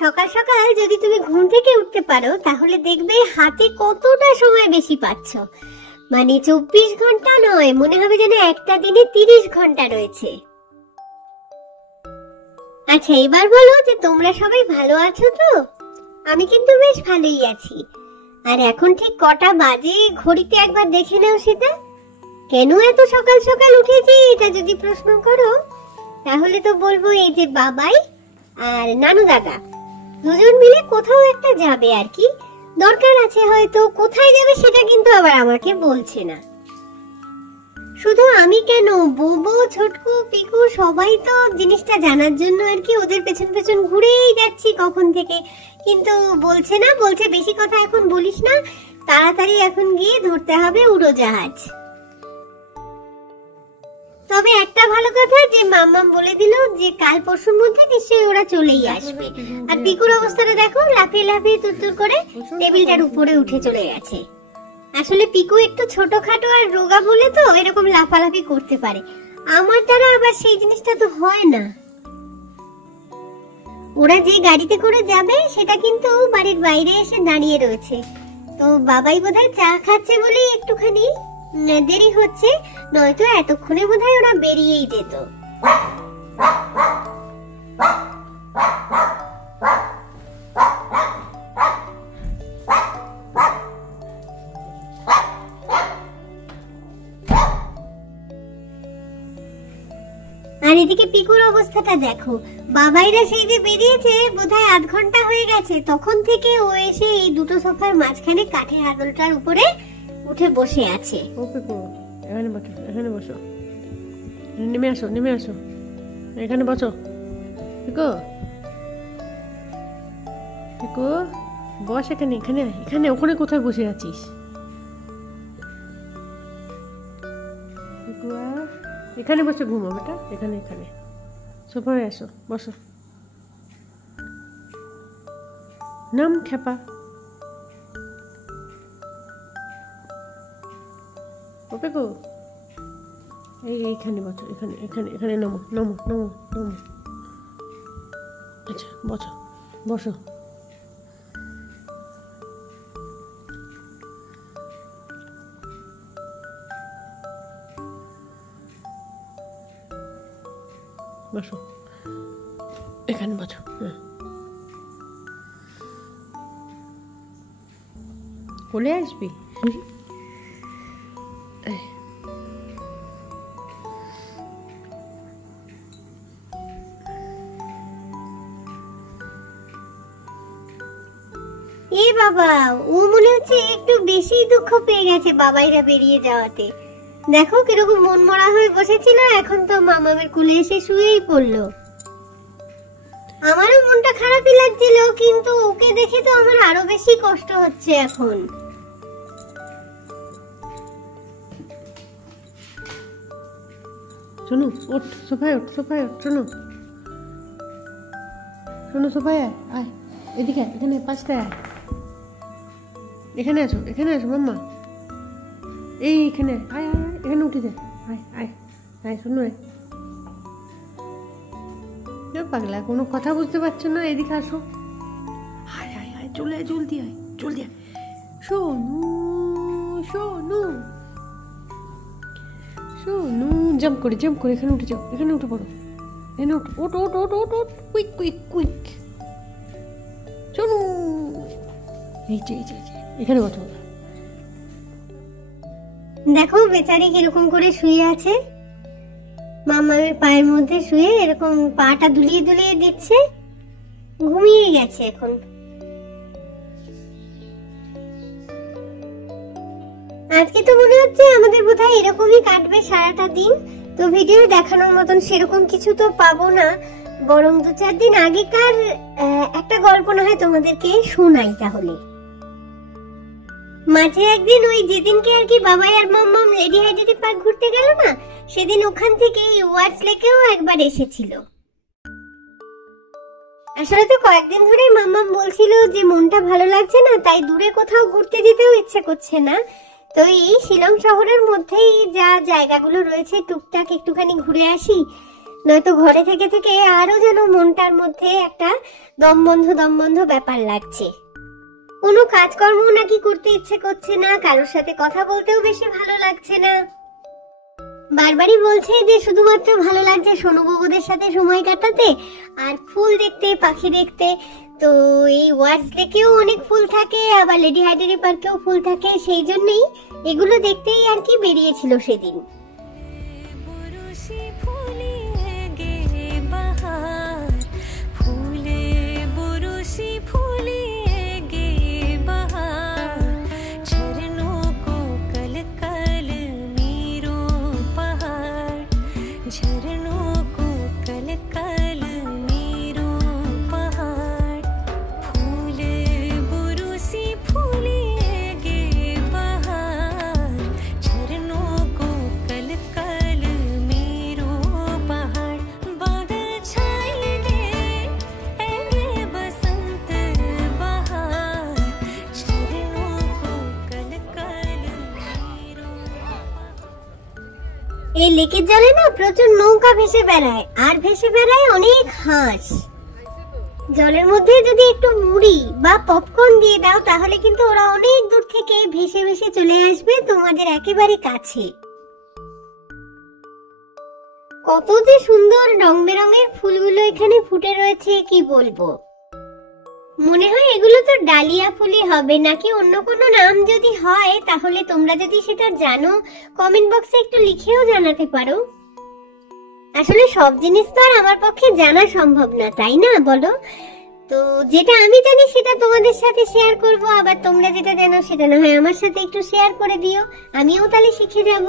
সকাল সকাল যদি তুমি ঘুম থেকে উঠতে পারো তাহলে দেখবে হাতে কতটা সময় বেশি পাচ্ছ। মানে 24 ঘন্টা নয়, মনে হবে যেন একটা দিনে 30 ঘন্টা রয়েছে। আচ্ছা, এবার বলো যে তোমরা সবাই ভালো আছো তো? আমি কিন্তু বেশ ভালোই আছি। আর এখন ঠিক কটা বাজে ঘড়িতে একবার দেখে নাও সেটা। কেন এত সকাল সকাল উঠেছি এটা যদি প্রশ্ন করো তাহলে তো বলবো এই যে বাবাই আর নানু দাদা দুজন মিলে কোথাও একটা যাবে আর কি, দরকার আছে হয়তো। কোথায় যাবে সেটা কিন্তু আবার আমাকে বলছে না। শুধু আমি কেন, বুবু, ছোটকু, পিকু সবাই তো জিনিসটা জানার জন্য আর কি ওদের পেছন পেছন ঘুরেই যাচ্ছি কখন থেকে, কিন্তু বলছে না। বলছে বেশি কথা এখন বলিস না, তাড়াতাড়ি এখন গিয়ে ধরতে হবে উড়োজাহাজ। তবে একটা ভালো কথা যে মাম্মাম বলে দিল যে কাল পরশুর মধ্যে নিশ্চয়ই ওরা চলেই আসবে। আর পিকুর অবস্থাটা দেখো, লাফিয়ে লাফিয়ে তুরতুর করে টেবিলটার উপরে উঠে চলে গেছে। আসলে পিকু একটু ছোটখাটো আর রোগা বলে তো এরকম লাফালাফি করতে পারে, আমার দ্বারা আবার সেই জিনিসটা তো হয় না। ওরা যে গাড়িতে করে যাবে সেটা কিন্তু বাড়ির বাইরে এসে দাঁড়িয়ে রয়েছে। তো বাবাই বোধহয় চা খাচ্ছে বলেই একটুখানি দেরি হচ্ছে, নয়তো এতক্ষণে বোধহয় ওরা বেরিয়েই যেত। আর এদিকে পিকুর অবস্থাটা দেখো, বাবাইরা সেই যে বেরিয়েছে বোধহয় আধ ঘন্টা হয়ে গেছে, তখন থেকে ও এসে এই দুটো সোফার মাঝখানে কাঠের হাতলটার উপরে উঠে বসে আছে। ও পিকু, এখানে বসো, এখানে বসো, নেমে আসো, নেমে আসো, এখানে বসো। পিকু, পিকু বস এখানে, এখানে এখানে ওখানে কোথায় বসে আছিস? পিকু এখানে বসে ঘুমো বেটা, এখানে এখানে সোফায় আসো, বসো। নাম খেপা। ও পিকু, এইখানে বসো, এখানে এখানে এখানে নামো নামো নামো নামো। আচ্ছা বসো বসো। বসো এখানে বসো। হ্যাঁ, কোলে আসবি? এ বাবা, ও মনে হচ্ছে একটু বেশি দুঃখ পেয়ে গেছে বাবাইরা বেরিয়ে যাওয়াতে। দেখো কিরকম মন মরা হয়ে বসেছিল, এখন তো মামামের কোলে এসে শুয়েই পড়লো। আমারও মনটা খারাপই লাগছিল, কিন্তু ওকে দেখে তো আমার আরো বেশি কষ্ট হচ্ছে এখন। শোনো, ওঠ সোফায়, ওঠ সোফায়, ওঠ। শোনো শোনো, সোফায় আয়, আয় এদিকে, এখানে পাশটায় আয়, এখানে আসো, এখানে আসো মাম্মা, এইখানে আয়, আয় এখানে উঠে যায়, আয় আয় আয়। শোনো পাগলা, কোনো কথা বুঝতে পারছো না? এদিকে আসো, আয় আয় আয়, চলে আয়, জলদি আয়, জলদি আয়। শোনু শোনু শোনু, জাম্প করে এখানে উঠে যাও, এখানে উঠে পড়ো, এখানে ওঠ, ওঠ ওঠ ওঠ ওঠ ওঠ, কুইক কুইক কুইক। শোনু, এই যে এখানে বসো। দেখো বেচারি কিরকম করে শুয়ে আছে, মামামের পায়ের মধ্যে শুয়ে এরকম পাটা দুলিয়ে দুলিয়ে দিচ্ছে, ঘুমিয়ে গেছে এখন। আজকে তো মনে হচ্ছে আমাদের বোধহয় এরকমই কাটবে সারাটা দিন। তো ভিডিও দেখানোর মতন সেরকম কিছু তো পাবো না, বরং 2-4 দিন আগেকার একটা গল্প না হয় তোমাদেরকে শোনাই তাহলে। মাঝে একদিন ওই যেদিনকে আর কি বাবাই আর মাম্মাম লেডি হাইডেরি পার্ক ঘুরতে গেল না, সেদিন ওখান থেকে ওয়ার্ডস লেকেও একবার এসেছিল। আসলে তো কয়েকদিন ধরেই মাম্মাম বলছিল যে মনটা ভালো লাগছে না, তাই দূরে কোথাও ঘুরতে যেতেও ইচ্ছে করছে না। তো এই শিলং শহরের মধ্যেই যা জায়গাগুলো রয়েছে টুকটাক একটুখানি ঘুরে আসি। নয়তো ঘরে থেকে থেকে আরো যেন মনটার মধ্যে একটা দমবন্ধ ব্যাপার লাগছে। কোনো কাজকর্ম নাকি করতে ইচ্ছে করছে না, কারোর সাথে কথা বলতেও বেশি ভালো লাগছে না। বারবারই বলছে যে শুধুমাত্র ভালো লাগছে সোনু বাবুদের সাথে সময় কাটাতে আর ফুল দেখতে, পাখি দেখতে। তো এই ওয়ার্ডস লেকেও অনেক ফুল থাকে, আবার লেডি হাইডারি পার্কেও ফুল থাকে, সেই জন্যই এগুলো দেখতেই আর কি বেরিয়েছিল সেদিন। এই লেকের জলে না প্রচুর নৌকা ভেসে বেড়ায়, আর ভেসে বেড়ায় অনেক হাঁস। জলের মধ্যে যদি একটু মুড়ি বা পপকর্ন দিয়ে দাও তাহলে কিন্তু ওরা অনেক দূর থেকে ভেসে ভেসে চলে আসবে তোমাদের একেবারে কাছে। কত যে সুন্দর রং বেরঙের ফুলগুলো এখানে ফুটে রয়েছে কি বলবো। মনে হয় এগুলো তো ডালিয়া ফুলই হবে, নাকি অন্য কোনো নাম যদি হয় তাহলে তোমরা যদি সেটা জানো কমেন্ট বক্সে একটু লিখেও জানাতে পারো। আসলে সব জিনিস তো আর আমার পক্ষে জানা সম্ভব না, তাই না বলো? তো যেটা আমি জানি সেটা তোমাদের সাথে শেয়ার করব, আবার তোমরা যেটা জানো সেটা না হয় আমার সাথে একটু শেয়ার করে দিও, আমিও তাহলে শিখে যাব।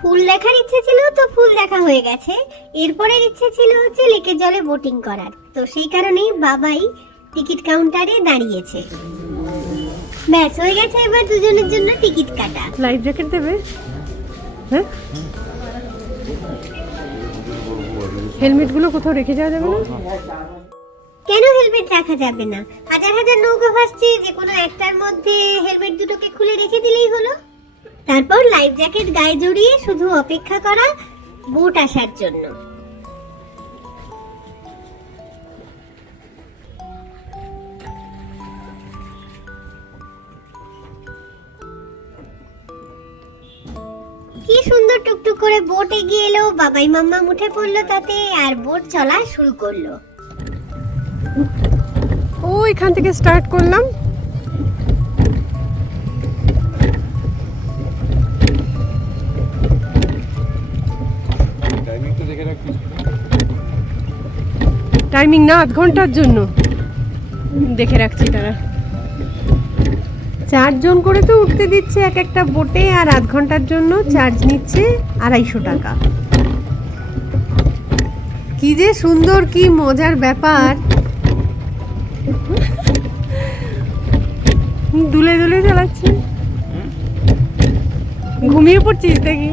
ফুল দেখার ইচ্ছে ছিল তো ফুল দেখা হয়ে গেছে, এরপরের ইচ্ছে ছিল হচ্ছে লেকের জলে বোটিং করার। তো সেই কারণেই বাবাই টিকিট কাউন্টারে দাঁড়িয়েছে। ব্যাস হয়ে গেছে, এবার দুজনের জন্য টিকিট কাটা। লাইফ জ্যাকেট দেবে? হ্যাঁ, হেলমেট গুলো কোথাও রেখে যাওয়া যাবে না? কেন হেলমেট রাখা যাবে না? হাজার হাজার নৌকা ভাসছে, যে কোনো একটার মধ্যে হেলমেট দুটোকে খুলে রেখে দিলেই হলো। তারপর লাইফ জ্যাকেট গায়ে জড়িয়ে শুধু অপেক্ষা করা বোট আসার জন্য। কি সুন্দর টুকটুক করে বোট এগিয়ে এলো, বাবাই মাম্মা উঠে পড়লো তাতে, আর বোট চলা শুরু করলো। ও এখান থেকে স্টার্ট করলাম। টাইমিং না, আধ ঘন্টার জন্য দেখে রাখছি। তারা 4 জন করে তো উঠতে দিচ্ছে এক একটা বোটে, আর আধ ঘন্টার জন্য চার্জ নিচ্ছে 250 টাকা। কি যে সুন্দর, কি মজার ব্যাপার। দুলে দুলে চালাচ্ছে। ঘুমিয়ে পড়ছিস দেখি।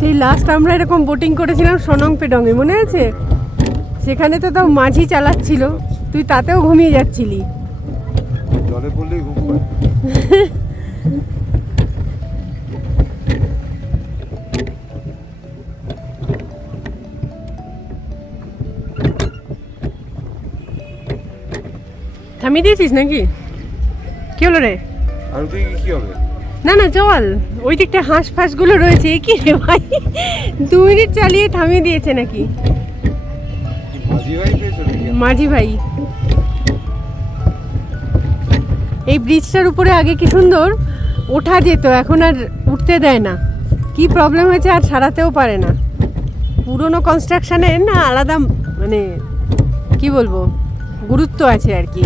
সেই লাস্ট আমরা এরকম বোটিং করেছিলাম সোনং পেডংয়ে, মনে আছে? সেখানে তো তাও মাঝি চালাচ্ছিল, তুই তাতেও ঘুমিয়ে যাচ্ছিলি। জলে পড়লেই ঘুম পায়। থামিয়ে দিয়েছিস নাকি? কি হলো রে? আর তুই কি হবে? না না চল, ওই দিকটা হাঁস ফাঁস গুলো রয়েছে। কি রে ভাই, 2 মিনিট চালিয়ে থামিয়ে দিয়েছে নাকি? মাঝি ভাই পেয়েছো নাকি? মাঝি ভাই এই ব্রিজটার উপরে আগে কি সুন্দর ওঠা যেত, এখন আর উঠতে দেয় না। কি প্রবলেম হয়েছে আর সারাতেও পারে না। পুরনো কনস্ট্রাকশনের না আলাদা মানে কি বলবো গুরুত্ব আছে আর কি।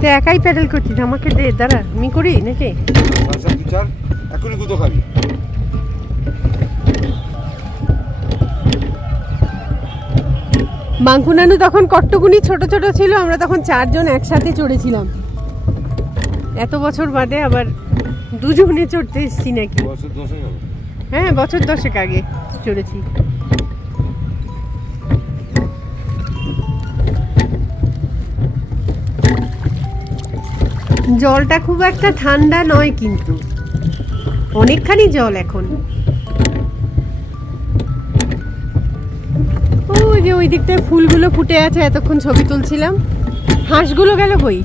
তো একাই প্যাডেল করছিস, আমাকে দে, দাঁড়া আমি করি নাকি? এখনই গুতো খাবি। মাঙ্কু নানু তখন কট্টকুনি ছোট ছোট ছিল, আমরা তখন 4 জন একসাথে চড়েছিলাম। এত বছর বাদে আবার দুজনে চড়তে এসছি নাকি। হ্যাঁ বছর 10 আগে চড়েছি। জলটা খুব একটা ঠান্ডা নয় কিন্তু অনেকখানি জল এখন। ওই যে ওই দিকটায় ফুলগুলো ফুটে আছে, এতক্ষণ ছবি তুলছিলাম। হাঁসগুলো গেল কই?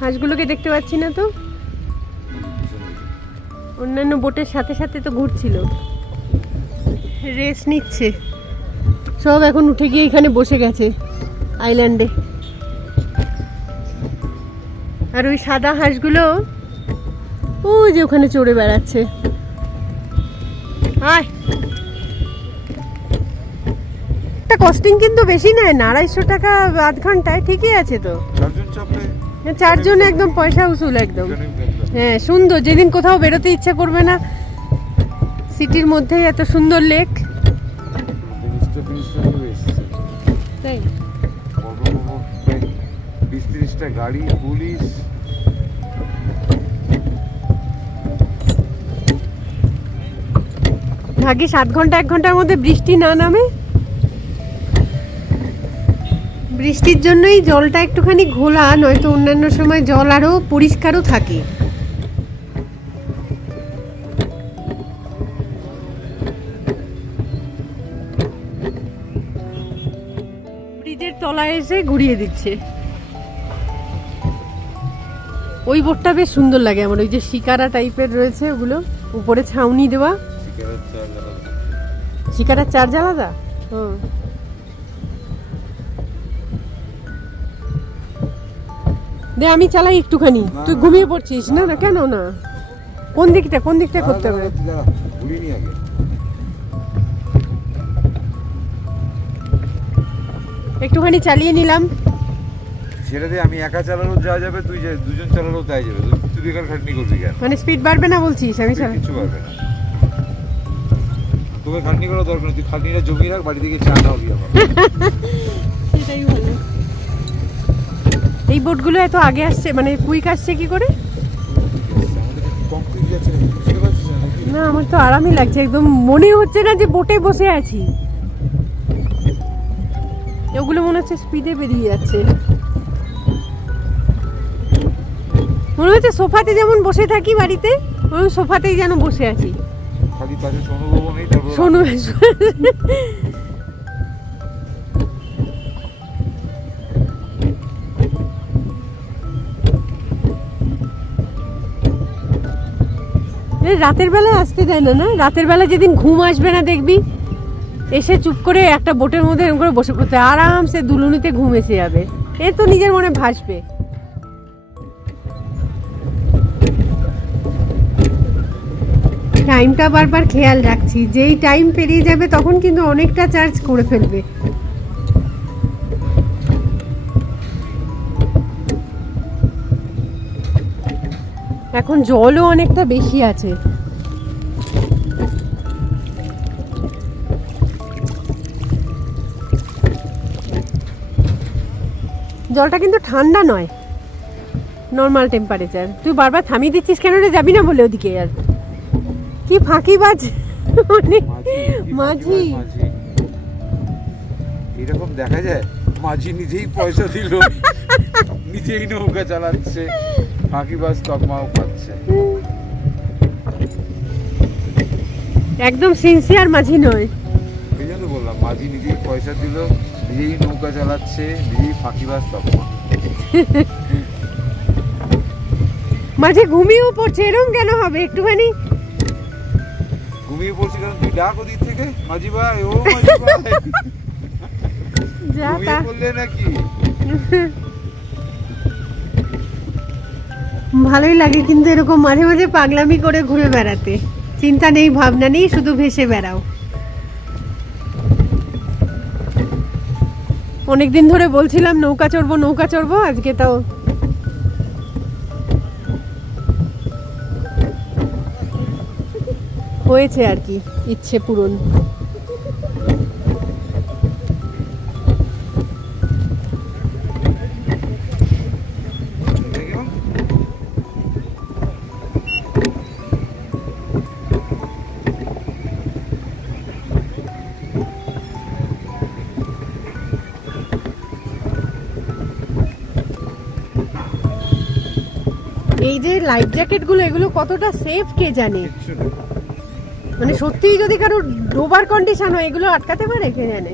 হাঁসগুলোকে দেখতে পাচ্ছি না তো। অন্যান্য বোটের সাথে সাথে তো ঘুরছিল, রেস্ট নিচ্ছে সব। এখন উঠে গিয়ে এখানে বসে গেছে আইল্যান্ডে। আর ওই সাদা হাঁসগুলো ওই যে ওখানে চড়ে বেড়াচ্ছে। আয়, একটা কস্টিং কিন্তু বেশি নেয় না, 250 টাকা আধ ঘন্টায়, ঠিকই আছে তো। 4 জন একদম পয়সা উসুল একদম। হ্যাঁ সুন্দর, যেদিন কোথাও বেরোতে ইচ্ছা করবে না, সিটির মধ্যে এত সুন্দর লেক। তাই 20-30টা গাড়ি, পুলিশ। ভাগ্যে 7 ঘন্টা 1 ঘন্টার মধ্যে বৃষ্টি না নামে। বৃষ্টির জন্যই জলটা একটুখানি ঘোলা, নয়তো অন্যান্য সময় জল আরো পরিষ্কারও থাকে। ব্রিজের তলায় এসে ঘুরিয়ে দিচ্ছে। ওই বোটটা বেশ সুন্দর লাগে আমার, ওই যে শিকারা টাইপের রয়েছে ওগুলো, উপরে ছাউনি দেওয়া। শিকারার চার্জ আলাদা। দে আমি চালাই একটুখানি, তুই ঘুমিয়ে পড়ছিস। না না কেন না, কোন দিকটা করতে হবে? একটুখানি চালিয়ে নিলাম। ছেড়ে দে, আমি একা চালানো যা যাবে, তুই দুজন চালানো তাই যাবে। তুই বেকার খাটনি করবি কেন? মানে স্পিড বাড়বে না বলছিস? আমি কিছু বাড়বে না, তোকে খাটনি করার দরকার নেই। তুই খাটনিটা জমিয়ে রাখ, বাড়ি থেকে চা নাও গিয়ে। সেটাই ভালো। এই বোটগুলো এত আগে আসছে, মানে কুইক আসছে কি করে? না আমার তো আরামই লাগছে, একদম মনে হচ্ছে না যে বোটে বসে আছি। ওগুলো মনে হচ্ছে স্পিডে বেরিয়ে যাচ্ছে। মনে হচ্ছে সোফাতে যেমন বসে থাকি বাড়িতে, ওই সোফাতেই যেন বসে আছি। শোনো রাতের বেলা আসতে দেয় না। না রাতের বেলা যেদিন ঘুম আসবে না দেখবি, এসে চুপ করে একটা বোটের মধ্যে এরকম করে বসে পড়তে, আরামসে দুলুনিতে ঘুম এসে যাবে। এ তো নিজের মনে ভাসবে। টাইমটা বারবার খেয়াল রাখছি, যেই টাইম পেরিয়ে যাবে তখন কিন্তু অনেকটা চার্জ করে ফেলবে। এখন জলও অনেকটা বেশি আছে। জলটা কিন্তু ঠান্ডা নয়, নর্মাল টেম্পারেচার। তুই বারবার থামিয়ে দিচ্ছিস কেন রে? যাবি না বলে ওদিকে? আর কি ফাঁকিবাজ মাঝি। এরকম দেখা যায়, মাঝি নিজেই পয়সা দিল, নিজেই নৌকা চালাচ্ছে, ফাঁকিবাজ তকমাও পাচ্ছে। একদম সিনসিয়ার মাঝি নয়। এই জন্য বললাম, মাঝি নিজেই পয়সা দিল, নিজেই নৌকা চালাচ্ছে, নিজেই ফাঁকিবাজ তকমা। মাঝে ঘুমিয়েও পড়ছে, এরকম কেন হবে? একটুখানি ঘুমিয়ে পড়ছি, কারণ তুই ডাক ওদিক থেকে, মাঝি ভাই, ও মাঝি ভাই, যা ঘুমিয়ে পড়লে নাকি? ভালোই লাগে কিন্তু এরকম মাঝে মাঝে পাগলামি করে ঘুরে বেড়াতে, চিন্তা নেই ভাবনা নেই, শুধু ভেসে বেড়াও। অনেকদিন ধরে বলছিলাম নৌকা চড়বো নৌকা চড়বো, আজকে তাও হয়েছে আর কি, ইচ্ছে পূরণ। এই যে লাইফ জ্যাকেট গুলো, এগুলো কতটা সেফ কে জানে, মানে সত্যিই যদি কারো ডোবার কন্ডিশন হয় এগুলো আটকাতে পারে কে জানে।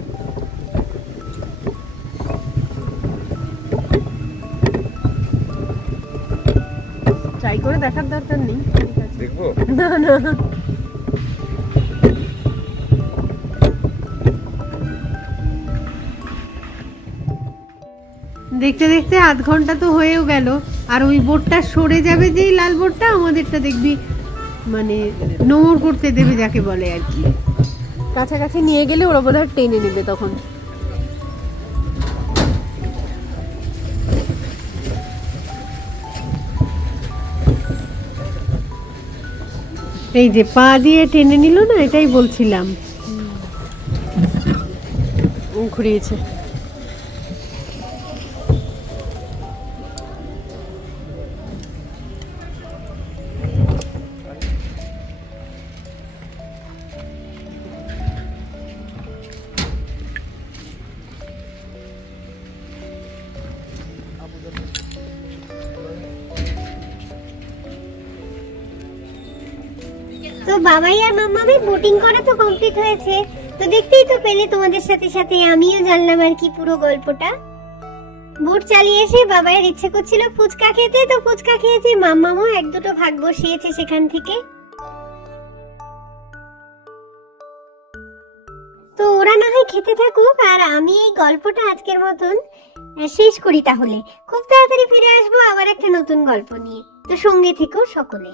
ট্রাই করে দেখার দরকার নেই, দেখবো না না। দেখতে দেখতে আধ ঘন্টা তো হয়েও গেল, আর ওই বোটটা সরে যাবে যেই লাল বোটটা, আমাদেরটা দেখবি মানে নোংর করতে দেবে যাকে বলে আর কি, কাছাকাছি নিয়ে গেলে ওরা বোধহয় টেনে নেবে তখন। এই যে পা দিয়ে টেনে নিল না, এটাই বলছিলাম, ঘুরিয়েছে। তো বাবাই আর মাম্মামে বোটিং করা তো কমপ্লিট হয়েছে, তো দেখতেই তো পেলে তোমাদের সাথে সাথে আমিও জানলাম আর কি পুরো গল্পটা। বোট চালিয়ে এসে বাবাইয়ের ইচ্ছে করছিল ফুচকা খেতে, তো ফুচকা খেয়েছে, মাম্মামও এক দুটো ভাগ বসিয়েছে সেখান থেকে। তো ওরা না হয় খেতে থাকুক, আর আমি এই গল্পটা আজকের মতন শেষ করি তাহলে। খুব তাড়াতাড়ি ফিরে আসবো আবার একটা নতুন গল্প নিয়ে, তো সঙ্গে থেকো সকলে।